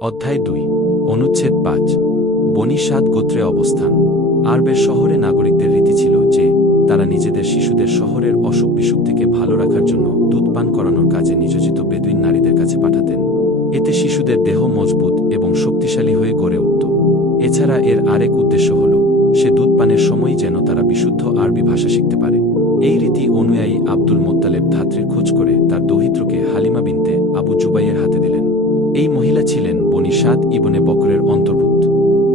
অধ্যায় ২ অনুচ্ছেদ ৫ বনী সাদ গোত্রে অবস্থান। আরবের শহরে নাগরিকদের রীতি ছিল যে তারা নিজেদের শিশুদের শহরের অসুখ বিসুখ থেকে ভালো রাখার জন্য দুধ পান করানোর কাজে নিয়োজিত বেদুইন নারীদের কাছে পাঠাতেন। এতে শিশুদের দেহ মজবুত এবং শক্তিশালী হয়ে গড়ে উঠত। এছাড়া এর আরেক উদ্দেশ্য হল সে দুধ পানের সময় যেন তারা বিশুদ্ধ আরবি ভাষা শিখতে পারে। এই রীতি অনুযায়ী আব্দুল মোত্তালেব ধাত্রীর খোঁজ করে তার দৌহিত্রকে হালিমা বিনতে আবু জুবাইয়ের হাতে দিলেন। এই মহিলা ছিলেন বনী সাদ ইবনে বকরের অন্তর্ভুক্ত।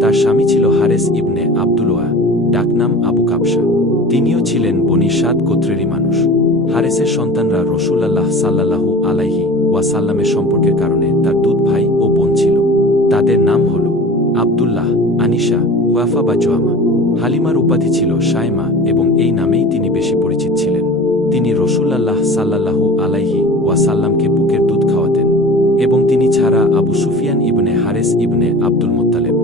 তার স্বামী ছিল হারেস ইবনে আব্দুল্লাহ, ডাকনাম আবু কাবসা। তিনিও ছিলেন বনী সাদ গোত্রেরই মানুষ। হারেসের সন্তানরা রসূলুল্লাহ সাল্লাল্লাহু আলাইহি ওয়াসাল্লামের সম্পর্কের কারণে তার দুধ ভাই ও বোন ছিল। তাদের নাম হল আব্দুল্লাহ, আনিশা, হুয়াফা বা জোয়ামা। হালিমার উপাধি ছিল শায়মা এবং এই নামেই তিনি বেশি পরিচিত ছিলেন। তিনি রসূলুল্লাহ সাল্লাল্লাহু আলাইহি ওয়াসাল্লামকে বুকের দুধ খাওয়াতেন এবং তিনি ছাড়া আবু সুফিয়ান ইবনে হারেস ইবনে আব্দুল মোত্তালেব,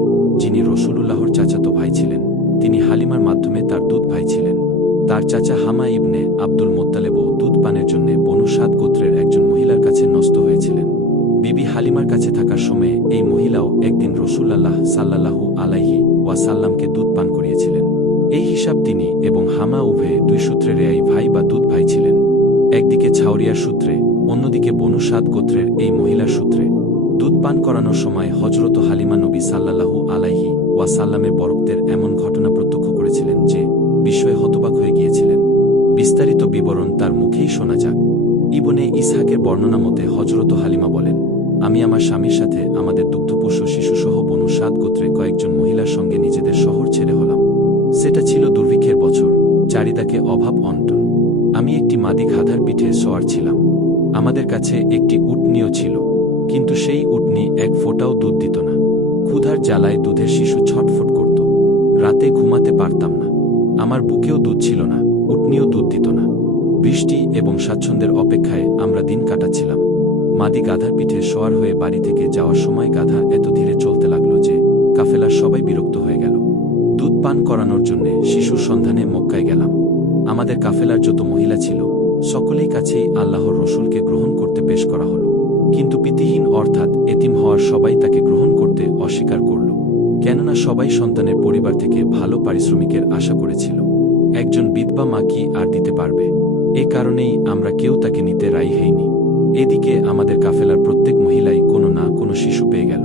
যিনি রসূলুল্লাহর চাচাতো ভাই ছিলেন, তিনি হালিমার মাধ্যমে তার দুধ ভাই ছিলেন। তার চাচা হামা ইবনে আব্দুল মোত্তালেবও দুধ পানের জন্য বনু সাদ গোত্রের একজন মহিলার কাছে ন্যস্ত হয়েছিলেন। বিবি হালিমার কাছে থাকার সময়ে এই মহিলাও একদিন রসূলুল্লাহ সাল্লাল্লাহু আলাইহি ওয়াসাল্লামকে দুধ পান করিয়েছিলেন। এই হিসাব তিনি এবং হামা উভয়ে দুই সূত্রের এই ভাই বা দুধ ভাই ছিলেন। একদিকে ছাউরিয়ার সূত্রে, অন্যদিকে বনু সাদ গোত্রের এই মহিলার সূত্রে। দুধ পান করানোর সময় হযরত হালিমা নবী সাল্লাল্লাহু আলাইহি ওয়াসাল্লামের বরকতের এমন ঘটনা প্রত্যক্ষ করেছিলেন যে বিস্ময়ে হতবাক হয়ে গিয়েছিলেন। বিস্তারিত বিবরণ তার মুখেই শোনা যাক। ইবনে ইসহাকের বর্ণনা মতে হযরত হালিমা বলেন, আমি আমার স্বামীর সাথে আমাদের দুগ্ধপোষ্য শিশুসহ বনু সাদ গোত্রের কয়েকজন মহিলার সঙ্গে নিজেদের শহর ছেড়ে হলাম। সেটা ছিল দুর্ভিক্ষের বছর, চারিদাকে অভাব অনটন। আমি একটি মাদি গাধার পিঠে সওয়ার ছিলাম। আমাদের কাছে একটি উটনীও ছিল, কিন্তু সেই উটনী এক ফোঁটাও দুধ দিত না। ক্ষুধার জ্বালায় দুধের শিশু ছটফট করত। রাতে ঘুমাতে পারতাম না। আমার বুকেও দুধ ছিল না, উটনীও দুধ দিত না। বৃষ্টি এবং স্বাচ্ছন্দ্যের অপেক্ষায় আমরা দিন কাটাচ্ছিলাম। মাদি গাধার পিঠে সওয়ার হয়ে বাড়ি থেকে যাওয়ার সময় গাধা এত ধীরে চলতে লাগল যে কাফেলার সবাই বিরক্ত হয়ে গেল। দুধ পান করানোর জন্য শিশুর সন্ধানে মক্কায় গেলাম। আমাদের কাফেলার যত মহিলা ছিল সকলেই কাছেই আল্লাহর রসূলকে গ্রহণ করতে পেশ করা হল, কিন্তু পিতৃহীন অর্থাৎ এতিম হওয়ার সবাই তাকে গ্রহণ করতে অস্বীকার করল, কেননা সবাই সন্তানের পরিবার থেকে ভালো পারিশ্রমিকের আশা করেছিল। একজন বিধবা মা কি আর দিতে পারবে? এ কারণেই আমরা কেউ তাকে নিতে রাজি হইনি। এদিকে আমাদের কাফেলার প্রত্যেক মহিলাই কোনো না কোনো শিশু পেয়ে গেল।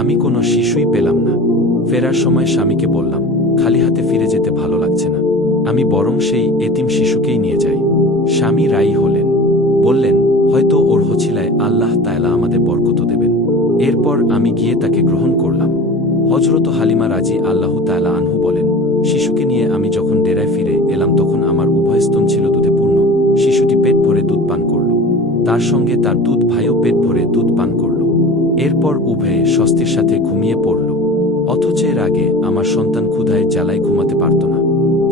আমি কোনো শিশুই পেলাম না। ফেরার সময় স্বামীকে বললাম, খালি হাতে ফিরে যেতে ভালো লাগছে না, আমি বরং সেই এতিম শিশুকেই নিয়ে যাই। স্বামী রাজি হলেন, বললেন, হয়তো ওর হছিলায় আল্লাহ তাআলা আমাদের বরকত দেবেন। এরপর আমি গিয়ে তাকে গ্রহণ করলাম। হযরত হালিমা রাজি আল্লাহু তাআলা আনহু বলেন, শিশুকে নিয়ে আমি যখন ডেরায় ফিরে এলাম তখন আমার উভয় স্তন ছিল দুধে পূর্ণ। শিশুটি পেট ভরে দুধ পান করল, তার সঙ্গে তার দুধ ভাইও পেট ভরে দুধ পান করল। এরপর উভয়ে স্বস্তির সাথে ঘুমিয়ে পড়ল। অথচ এর আগে আমার সন্তান ক্ষুধায় জ্বালায় ঘুমাতে পারত না।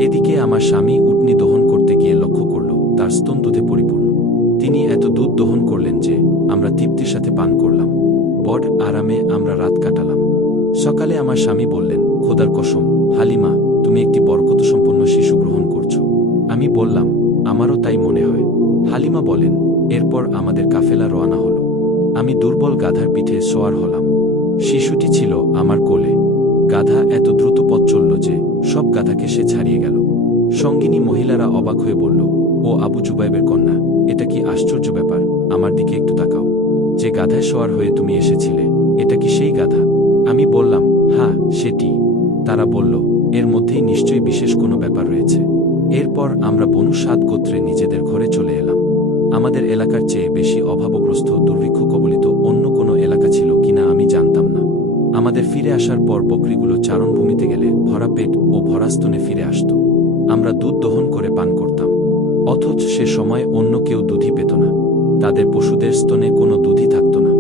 এদিকে আমার স্বামী উটনী দহন করতে গিয়ে লক্ষ্য করল তার স্তন দুধে পরিপূর্ণ। তিনি এত দুধ দহন করলেন যে আমরা তৃপ্তির সাথে পান করলাম। বড় আরামে আমরা রাত কাটালাম। সকালে আমার স্বামী বললেন, খোদার কসম, হালিমা, তুমি একটি বরকত সম্পন্ন শিশু গ্রহণ করছো। আমি বললাম, আমারও তাই মনে হয়। হালিমা বলেন, এরপর আমাদের কাফেলা রওনা হল। আমি দুর্বল গাধার পিঠে সওয়ার হলাম। শিশুটি ছিল আমার কোলে। গাধা এত দ্রুত পথ চলল যে সব গাধাকে সে ছাড়িয়ে গেল। সঙ্গিনী মহিলারা অবাক হয়ে বলল, ও আবু জুবাইবের কন্যা, এটা কি আশ্চর্য ব্যাপার, আমার দিকে একটু তাকাও। যে গাধায় সওয়ার হয়ে তুমি এসেছিলে, এটা কি সেই গাধা? আমি বললাম, হ্যাঁ, সেটি। তারা বলল, এর মধ্যেই নিশ্চয়ই বিশেষ কোনো ব্যাপার রয়েছে। এরপর আমরা বনু সাদ গোত্রে নিজেদের ঘরে চলে এলাম। আমাদের এলাকার চেয়ে বেশি অভাবগ্রস্ত দুর্ভিক্ষ কবলিত অন্য কোনো এলাকা ছিল কিনা আমি জানতাম না। আমাদের ফিরে আসার পর বকরিগুলো চারণভূমিতে গেলে ভরা পেট ও ভরা স্তনে ফিরে আসত। আমরা দুধ দহন করে পান করতাম, অথচ সে সময় অন্য কেউ দুধই পেত না। তাদের পশুদের স্তনে কোনো দুধই থাকত না।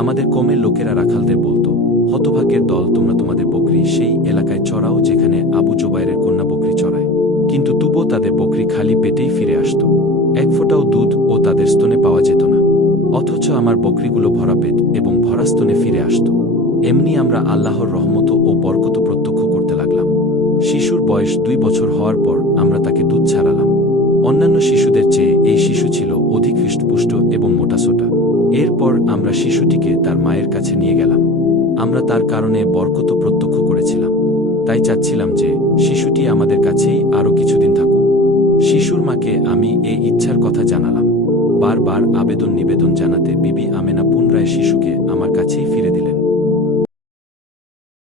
আমাদের কমের লোকেরা রাখালদের বলতো, হতভাগ্যের দল, তোমরা তোমাদের বকরি সেই এলাকায় চড়াও যেখানে আবু জুবাইরের কন্যা বকরি চড়ায়। কিন্তু তবুও তাদের বকরি খালি পেটেই ফিরে আসত। এক ফোঁটাও দুধ ও তাদের স্তনে পাওয়া যেত না। অথচ আমার বকরিগুলো ভরা পেট এবং ভরা স্তনে ফিরে আসত। এমনি আমরা আল্লাহর রহমত ও বরকত প্রত্যক্ষ করতে লাগলাম। শিশুর বয়স 2 বছর হওয়ার পর আমরা তাকে দুধ ছাড়ালাম। অন্যান্য শিশুদের চেয়ে এই শিশু ছিল অধিক হৃষ্টপুষ্ট এবং মোটাসোটা। এরপর আমরা শিশুটিকে তার মায়ের কাছে নিয়ে গেলাম। আমরা তার কারণে বরকত প্রত্যক্ষ করেছিলাম। তাই চাচ্ছিলাম যে শিশুটি আমাদের কাছেই আরও কিছুদিন থাকুক। শিশুর মাকে আমি এই ইচ্ছার কথা জানালাম। বারবার আবেদন নিবেদন জানাতে বিবি আমেনা পুনরায় শিশুকে আমার কাছেই ফিরে দিলেন।